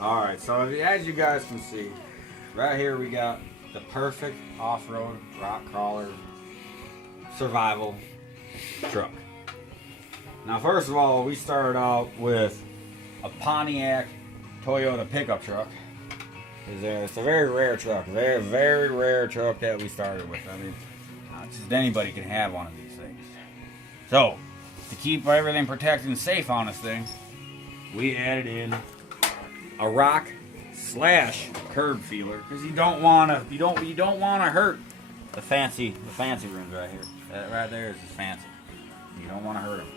Alright, so as you guys can see, right here we got the perfect off-road rock crawler survival truck. Now first of all, we started out with a Pontiac Toyota pickup truck. It's a very rare truck, very, very rare truck that we started with. I mean, not just anybody can have one of these things. So, to keep everything protected and safe on this thing, we added in a rock slash curb feeler because you don't want to hurt the fancy rims right here. That right there is just fancy. You don't want to hurt them.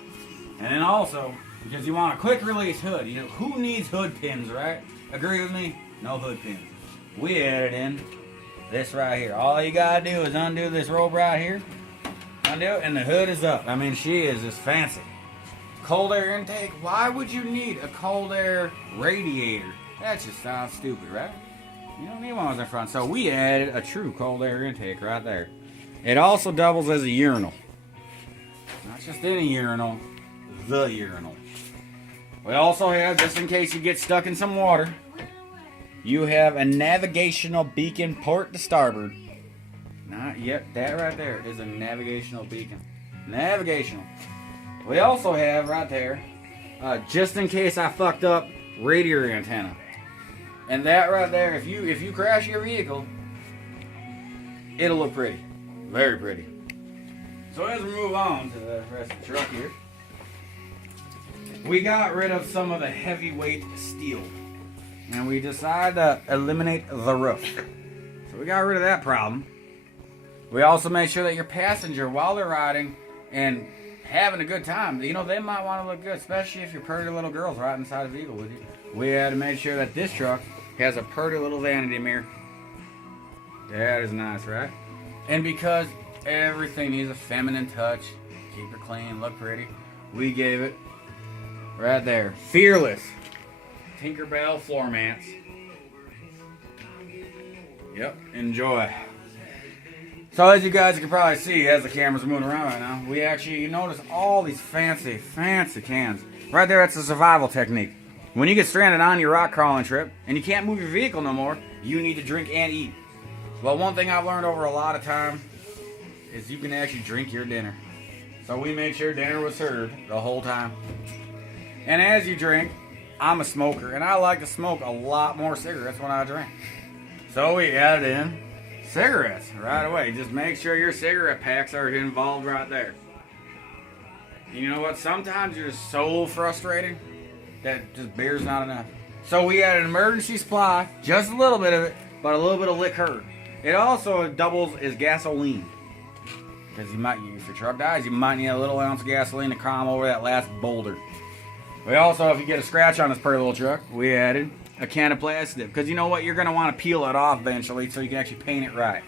And then also because you want a quick release hood. You know who needs hood pins, right? Agree with me? No hood pins. We added in this right here. All you gotta do is undo this rope right here. Undo it, and the hood is up. I mean, she is just fancy. Cold air intake. Why would you need a cold air radiator? That just sounds stupid, right? You don't need one in front. So we added a true cold air intake right there. It also doubles as a urinal. Not just any urinal, the urinal. We also have, just in case you get stuck in some water, you have a navigational beacon port to starboard. Not yet. That right there is a navigational beacon. Navigational. We also have right there, just in case I fucked up, radiator antenna. And that right there, if you crash your vehicle, it'll look pretty. Very pretty. So as we move on to the rest of the truck here, we got rid of some of the heavyweight steel. And we decided to eliminate the roof. So we got rid of that problem. We also made sure that your passenger, while they're riding and having a good time, you know, they might want to look good, especially if your pretty little girl's riding inside the vehicle with you. We had to make sure that this truck has a pretty little vanity mirror. That is nice, right? And because everything needs a feminine touch, keep it clean, look pretty, we gave it right there. Fearless Tinkerbell floor mats. Yep, enjoy. So as you guys can probably see, as the camera's moving around right now, we actually, you notice all these fancy cans. Right there, that's a survival technique. When you get stranded on your rock crawling trip, and you can't move your vehicle no more, you need to drink and eat. Well, one thing I've learned over a lot of time is you can actually drink your dinner. So we made sure dinner was served the whole time. And as you drink, I'm a smoker, and I like to smoke a lot more cigarettes when I drink. So we added in cigarettes right away. Just make sure your cigarette packs are involved right there. And you know what? Sometimes you're just so frustrating that just beer's not enough. So we added an emergency supply, just a little bit of it, but a little bit of liquor. It also doubles as gasoline. Because if your truck dies, you might need a little ounce of gasoline to climb over that last boulder. We also, if you get a scratch on this pretty little truck, we added a can of plastic. Because you know what? You're going to want to peel it off eventually so you can actually paint it right.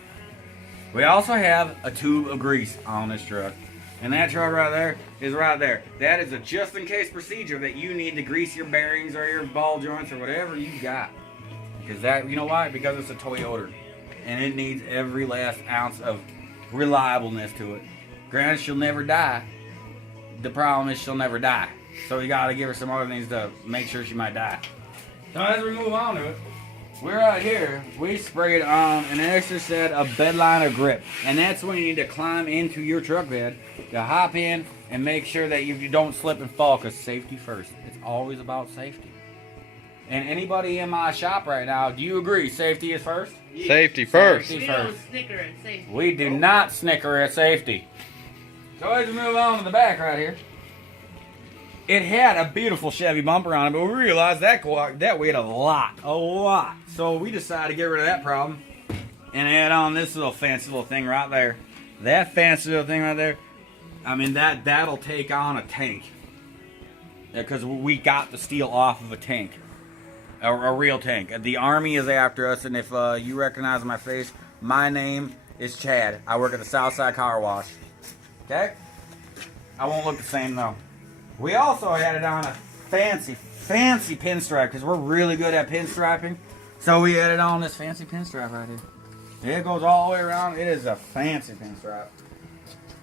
We also have a tube of grease on this truck. And that truck right there is right there. That is a just-in-case procedure that you need to grease your bearings or your ball joints or whatever you got. Because that, you know why? Because it's a Toyota. And it needs every last ounce of reliableness to it. Granted, she'll never die. The problem is she'll never die. So you gotta give her some other things to make sure she might die. So as we move on to it, we're out here. We sprayed on an extra set of bedliner grip. And that's when you need to climb into your truck bed to hop in and make sure that you don't slip and fall, because safety first. It's always about safety. And anybody in my shop right now, do you agree safety is first? Yeah. Safety first. We don't snicker at safety. We do not snicker at safety. So as we move on to the back right here, it had a beautiful Chevy bumper on it, but we realized that weighed a lot. So we decided to get rid of that problem and add on this little fancy little thing right there. That fancy little thing right there, I mean, that'll take on a tank. Because we got the steel off of a tank. A real tank. The Army is after us, and if you recognize my face, my name is Chad. I work at the Southside Car Wash. Okay? I won't look the same though. We also added on a fancy pinstripe, because we're really good at pinstriping. So we added on this fancy pinstripe right here. It goes all the way around. It is a fancy pinstripe.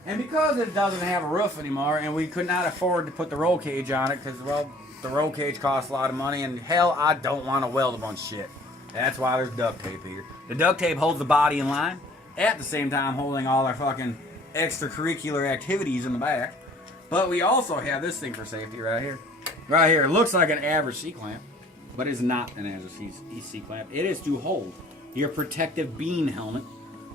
And because it doesn't have a roof anymore, and we could not afford to put the roll cage on it, because, well, the roll cage costs a lot of money, and hell, I don't want to weld a bunch of shit. That's why there's duct tape here. The duct tape holds the body in line, at the same time holding all our fucking extracurricular activities in the back. But we also have this thing for safety right here. Right here. It looks like an average C-clamp, but it's not an average C-clamp. It is to hold your protective bean helmet.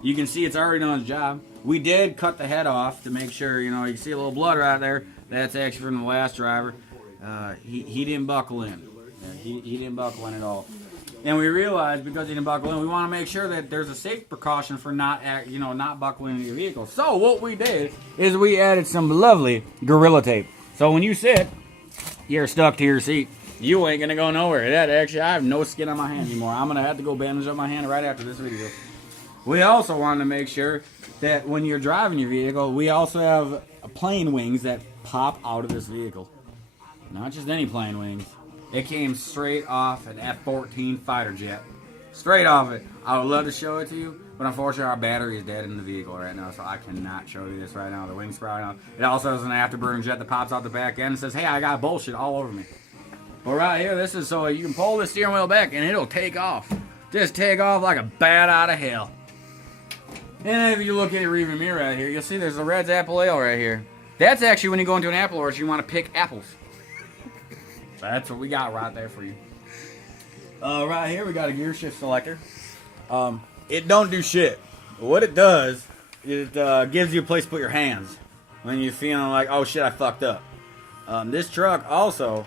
You can see it's already done its job. We did cut the head off to make sure, you know, you can see a little blood right there. That's actually from the last driver. He didn't buckle in. He didn't buckle in at all. And we realized because he didn't buckle in, we want to make sure that there's a safety precaution for not buckling into your vehicle. So what we did is we added some lovely Gorilla Tape. So when you sit, you're stuck to your seat. You ain't gonna go nowhere. I have no skin on my hand anymore. I'm gonna have to go bandage up my hand right after this video. We also wanted to make sure that when you're driving your vehicle, we also have plane wings that pop out of this vehicle. Not just any plane wings. It came straight off an F-14 fighter jet. Straight off it. I would love to show it to you, but unfortunately our battery is dead in the vehicle right now, so I cannot show you this right now. The wings sprouting out. It also has an afterburner jet that pops out the back end and says, hey, I got bullshit all over me. But right here, this is so you can pull the steering wheel back and it'll take off. Just take off like a bat out of hell. And if you look at your rearview mirror right here, you'll see there's a Red's Apple Ale right here. That's actually when you go into an apple orchard, you want to pick apples. That's what we got right there for you. Right here, we got a gear shift selector. It don't do shit. What it does, it gives you a place to put your hands when you're feeling like, oh shit, I fucked up. This truck also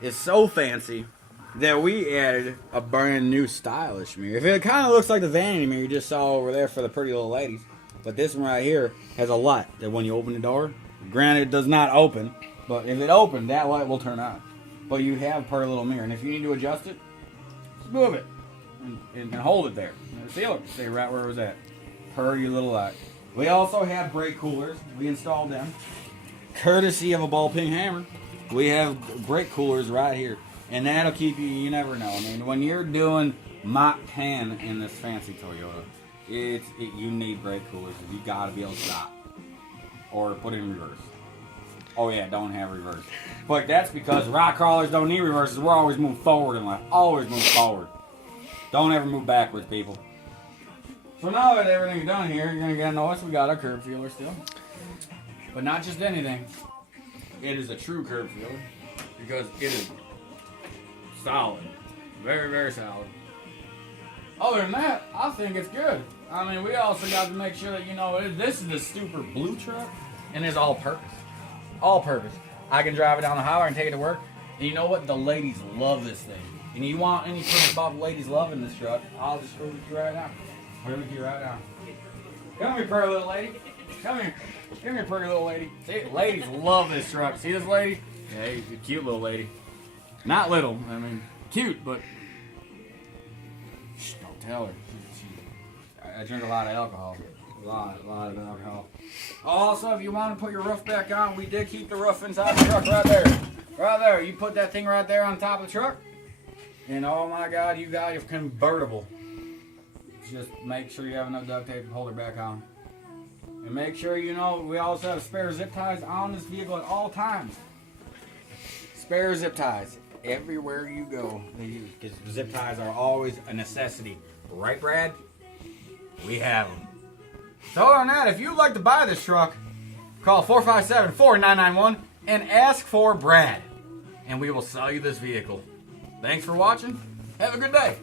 is so fancy that we added a brand new stylish mirror. It kind of looks like the vanity mirror you just saw over there for the pretty little ladies. But this one right here has a light that when you open the door, granted it does not open, but if it opens, that light will turn on. But you have per little mirror, and if you need to adjust it, just move it and hold it there. Feel it, stay right where it was at. Per your little light. We also have brake coolers. We installed them. Courtesy of a ball peen hammer, we have brake coolers right here. And that'll keep you never know. I mean, when you're doing Mach 10 in this fancy Toyota, you need brake coolers. You gotta be able to stop. Or put it in reverse. Oh yeah, don't have reverse. But that's because rock crawlers don't need reverses. We're always moving forward in life. Always move forward. Don't ever move backwards, people. So now that everything's done here, you're gonna notice we got our curb feeler still. But not just anything. It is a true curb feeler. Because it is solid. Very, very solid. Other than that, I think it's good. I mean, we also got to make sure that, you know, this is the super blue truck, and it's all purpose. All purpose. I can drive it down the highway and take it to work. And you know what? The ladies love this thing. And you want any proof about the ladies loving this truck, I'll just prove it to you right now. Prove it to you right now. Come here, pretty little lady. Come here. Come here, pretty little lady. See, ladies love this truck. See this lady? Yeah, you're a cute little lady. Not little. I mean, cute, but shh, don't tell her. I drink a lot of alcohol. A lot of alcohol. Also, if you want to put your roof back on, we did keep the roof inside the truck right there. Right there. You put that thing right there on top of the truck. And oh my God, you got your convertible. Just make sure you have enough duct tape to hold it back on. And make sure you know we also have spare zip ties on this vehicle at all times. Spare zip ties everywhere you go. Because zip ties are always a necessity. Right, Brad? We have them. So other than that, if you'd like to buy this truck, call 457-4991 and ask for Brad. And we will sell you this vehicle. Thanks for watching. Have a good day.